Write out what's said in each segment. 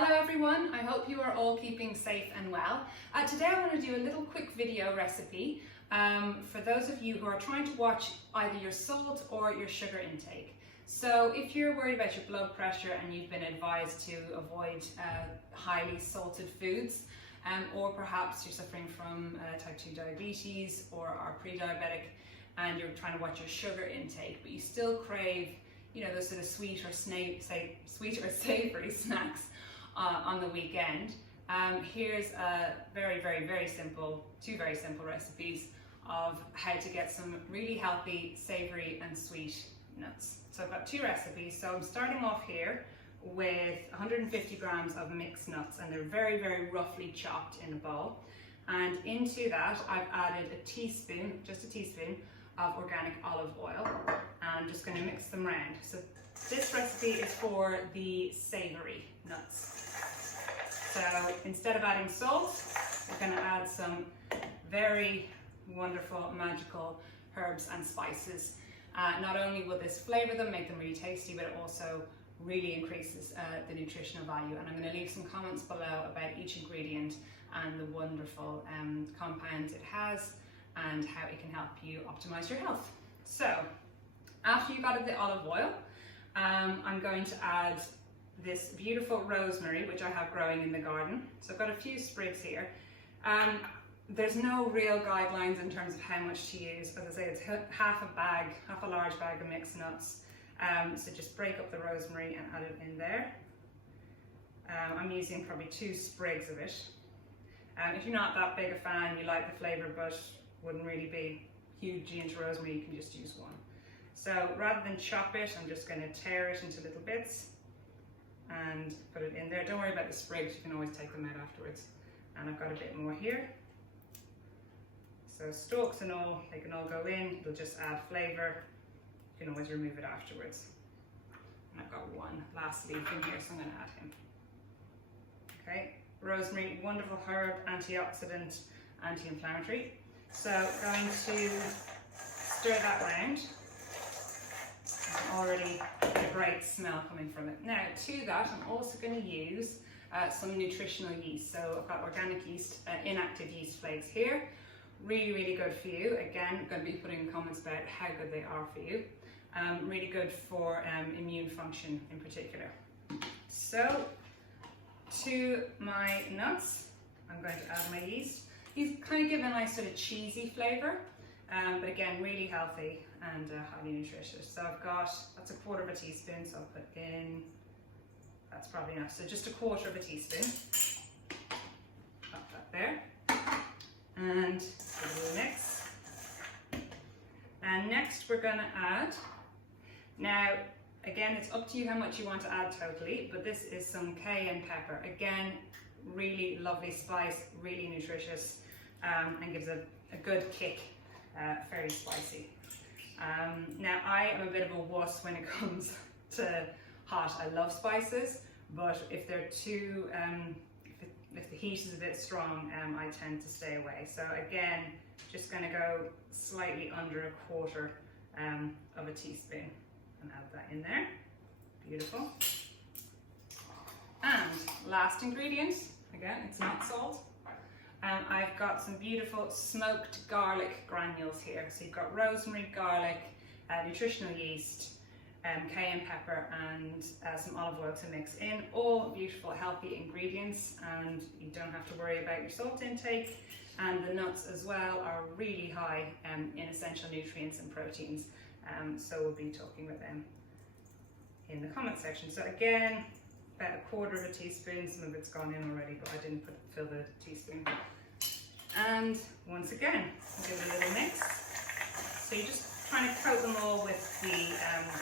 Hello everyone, I hope you are all keeping safe and well. Today I want to do a little quick video recipe for those of you who are trying to watch either your salt or your sugar intake. So if you're worried about your blood pressure and you've been advised to avoid highly salted foods, or perhaps you're suffering from type 2 diabetes or are pre-diabetic and you're trying to watch your sugar intake, but you still crave, you know, those sort of sweet or savory snacks on the weekend. Here's a two very simple recipes of how to get some really healthy savory and sweet nuts. So I've got two recipes. So I'm starting off here with 150 grams of mixed nuts, and they're very roughly chopped in a bowl. And into that I've added just a teaspoon of organic olive oil. And I'm just going to mix them around. So this recipe is for the savory nuts. So instead of adding salt, we're going to add some very wonderful, magical herbs and spices. Not only will this flavour them, make them really tasty, but it also really increases the nutritional value. And I'm going to leave some comments below about each ingredient and the wonderful compounds it has and how it can help you optimise your health. So after you've added the olive oil, I'm going to add this beautiful rosemary, which I have growing in the garden. So I've got a few sprigs here. There's no real guidelines in terms of how much to use. As I say, it's half a large bag of mixed nuts. So just break up the rosemary and add it in there. I'm using probably 2 sprigs of it. If you're not that big a fan, you like the flavour but wouldn't really be hugely into rosemary, you can just use 1. So rather than chop it, I'm just going to tear it into little bits and put it in there. Don't worry about the sprigs, you can always take them out afterwards. And I've got a bit more here. So stalks and all, they can all go in, it'll just add flavour. You can always remove it afterwards. And I've got 1 last leaf in here, so I'm going to add him. Okay, rosemary, wonderful herb, antioxidant, anti-inflammatory. So going to stir that around. Already a great smell coming from it. Now to that I'm also going to use some nutritional yeast. So I've got organic yeast, inactive yeast flakes here. Really good for you. Again, I'm going to be putting in comments about how good they are for you. Really good for immune function in particular. So to my nuts, I'm going to add my yeast. These kind of give a nice sort of cheesy flavour, but again, really healthy and highly nutritious. So I've got, that's 1/4 teaspoon, so I'll put in, that's probably enough. So just 1/4 teaspoon. Pop that there. And give it a mix. And next we're going to add, now again it's up to you how much you want to add totally, but this is some cayenne pepper. Again, really lovely spice, really nutritious, and gives a good kick, very spicy. Now I am a bit of a wuss when it comes to hot. I love spices, but if they're too, if the heat is a bit strong, I tend to stay away. So again, just going to go slightly under 1/4 of a teaspoon and add that in there. Beautiful. And last ingredient, again, it's not salt. I've got some beautiful smoked garlic granules here. So you've got rosemary, garlic, nutritional yeast, cayenne pepper and some olive oil to mix in. All beautiful, healthy ingredients, and you don't have to worry about your salt intake. And the nuts as well are really high in essential nutrients and proteins. So we'll be talking about them in the comment section. So again, about 1/4 teaspoon, some of it's gone in already, but I didn't fill the teaspoon. And once again, I'll give it a little mix. So you're just trying to coat them all with the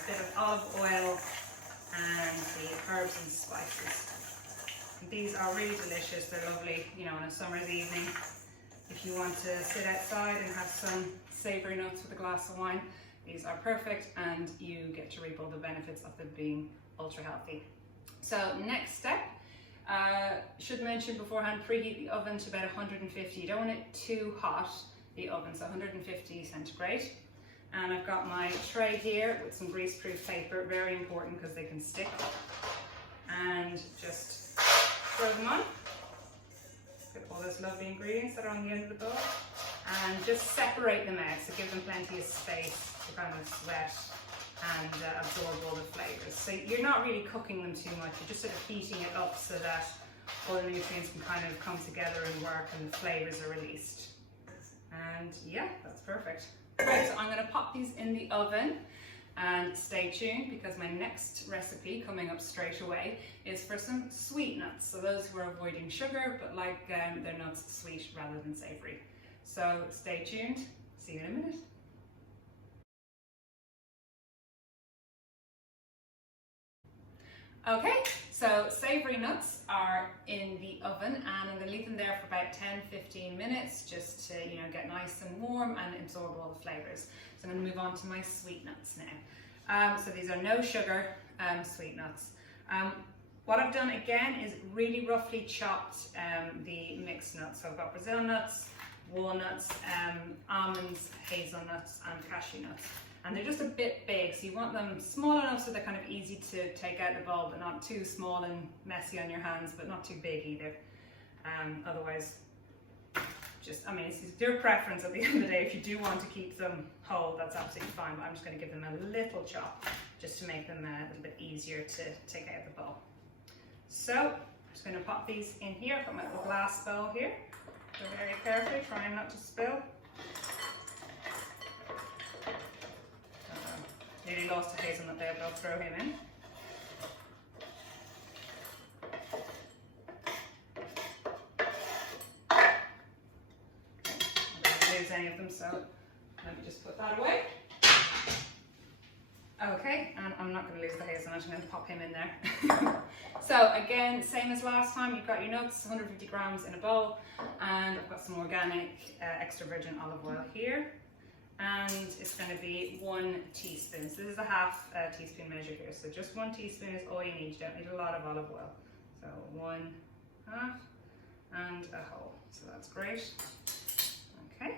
bit of olive oil and the herbs and spices. And these are really delicious, they're lovely, you know, on a summer's evening. If you want to sit outside and have some savoury nuts with a glass of wine, these are perfect, and you get to reap all the benefits of them being ultra healthy. So next step, should mention beforehand, preheat the oven to about 150. You don't want it too hot, the oven, so 150 centigrade. And I've got my tray here with some grease-proof paper, very important because they can stick. And just them on. Get all those lovely ingredients that are on the end of the bowl. And just separate them out, so give them plenty of space to kind of sweat and absorb all the flavours. So you're not really cooking them too much, you're just sort of heating it up so that all the nutrients can kind of come together and work and the flavours are released. And yeah, that's perfect. Right, so I'm going to pop these in the oven, and stay tuned because my next recipe coming up straight away is for some sweet nuts. So those who are avoiding sugar but like their nuts sweet rather than savoury. So stay tuned, see you in a minute. Okay, so savoury nuts are in the oven and I'm going to leave them there for about 10-15 minutes just to get nice and warm and absorb all the flavours. So I'm going to move on to my sweet nuts now. So these are no sugar sweet nuts. What I've done again is really roughly chopped the mixed nuts. So I've got Brazil nuts, walnuts, almonds, hazelnuts and cashew nuts. And they're just a bit big, so you want them small enough so they're kind of easy to take out of the bowl, but not too small and messy on your hands, but not too big either. Otherwise, it's your preference at the end of the day. If you do want to keep them whole, that's absolutely fine, but I'm just going to give them a little chop just to make them a little bit easier to take out of the bowl. So I'm just going to pop these in here. I've got my little glass bowl here. So very carefully, trying not to spill. Nearly lost a hazelnut there, but I'll throw him in. Okay, I don't lose any of them, so let me just put that away. Okay, and I'm not going to lose the hazelnut, I'm going to pop him in there. So again, same as last time, you've got your nuts, 150 grams in a bowl, and I've got some organic extra virgin olive oil here. And it's going to be 1 teaspoon. So this is a half teaspoon measure here. So just 1 teaspoon is all you need. You don't need a lot of olive oil. So 1 half and a whole. So that's great. Okay.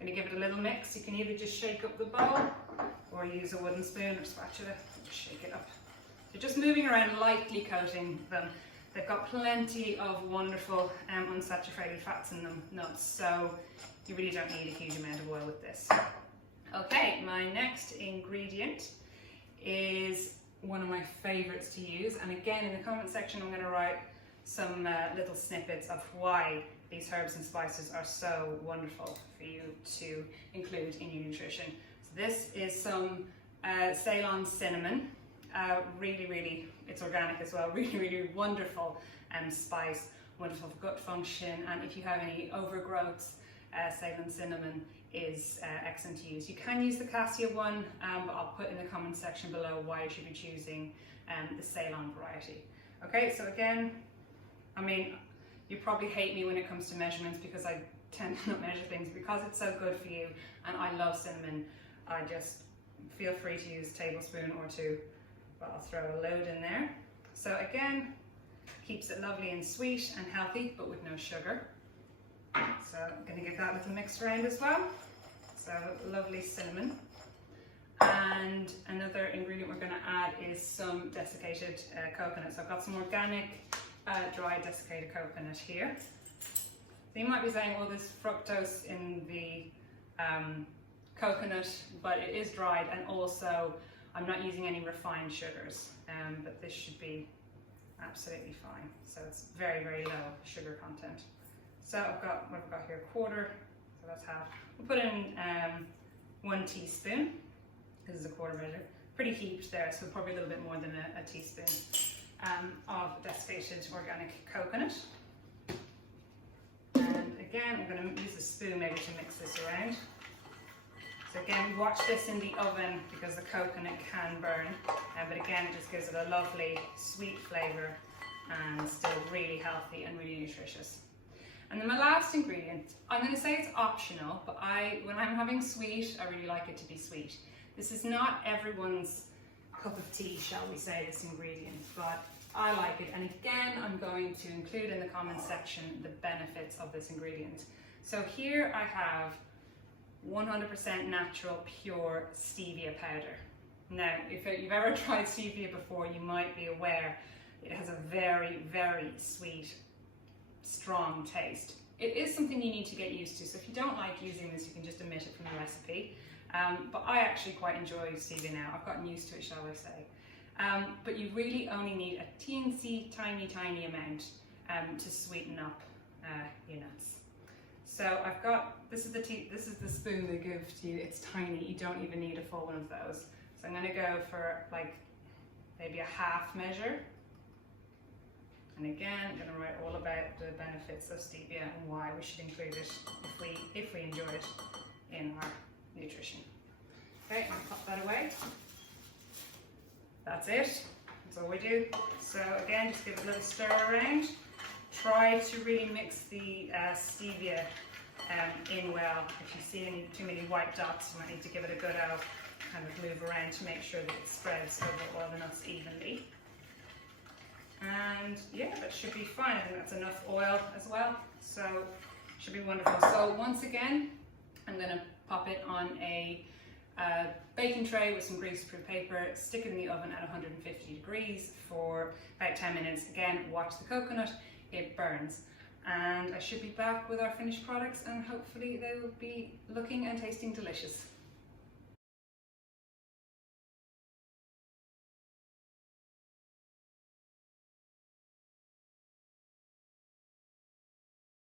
Going to give it a little mix. You can either just shake up the bowl or use a wooden spoon or spatula and shake it up. So just moving around, lightly coating them. They've got plenty of wonderful unsaturated fats in them, nuts. So you really don't need a huge amount of oil with this. Okay, my next ingredient is one of my favorites to use. And again, in the comment section, I'm going to write some little snippets of why these herbs and spices are so wonderful for you to include in your nutrition. So this is some Ceylon cinnamon. Really, it's organic as well. Really wonderful spice, wonderful for gut function. And if you have any overgrowths, Ceylon cinnamon is excellent to use. You can use the cassia one, but I'll put in the comment section below why you should be choosing the Ceylon variety. Okay, so again, you probably hate me when it comes to measurements because I tend to not measure things because it's so good for you, and I love cinnamon. I just feel free to use a tablespoon or 2, but I'll throw a load in there. So again, keeps it lovely and sweet and healthy, but with no sugar. So I'm going to give that a little mix around as well. So lovely cinnamon. And another ingredient we're going to add is some desiccated coconut. So I've got some organic dry desiccated coconut here. So you might be saying, well, there's fructose in the coconut, but it is dried, and also I'm not using any refined sugars, but this should be absolutely fine. So it's very low sugar content. So I've got what I've got here, 1/4, so that's half. We'll put in 1 teaspoon. This is a 1/4 measure. Pretty heaped there, so probably a little bit more than a teaspoon of desiccated organic coconut. And again, I'm going to use a spoon maybe to mix this around. So again, watch this in the oven because the coconut can burn, but again, it just gives it a lovely sweet flavour and still really healthy and really nutritious. And then my last ingredient, I'm going to say it's optional, but when I'm having sweet, I really like it to be sweet. This is not everyone's cup of tea, shall we say, this ingredient, but I like it. And again, I'm going to include in the comment section the benefits of this ingredient. So here I have 100% natural, pure stevia powder. Now, if you've ever tried stevia before, you might be aware it has a very, very sweet, strong taste. It is something you need to get used to, so if you don't like using this, you can just omit it from the recipe. But I actually quite enjoy stevia now. I've gotten used to it, shall I say. But you really only need a teensy tiny amount to sweeten up your nuts. So I've got, this is the spoon they give to you. It's tiny, you don't even need a full one of those. So I'm going to go for like maybe a half measure. And again, I'm going to write all about the benefits of stevia and why we should include it if we enjoy it in our nutrition. Okay, I'll pop that away. That's it. That's all we do. So again, just give it a little stir around. Try to really mix the stevia in well. If you see too many white dots, you might need to give it a good kind of move around to make sure that it spreads over all the nuts evenly. And yeah, that should be fine. I think that's enough oil as well, so should be wonderful. So once again, I'm going to pop it on a baking tray with some greaseproof paper, stick it in the oven at 150 degrees for about 10 minutes. Again, watch the coconut, it burns. And I should be back with our finished products, and hopefully they will be looking and tasting delicious.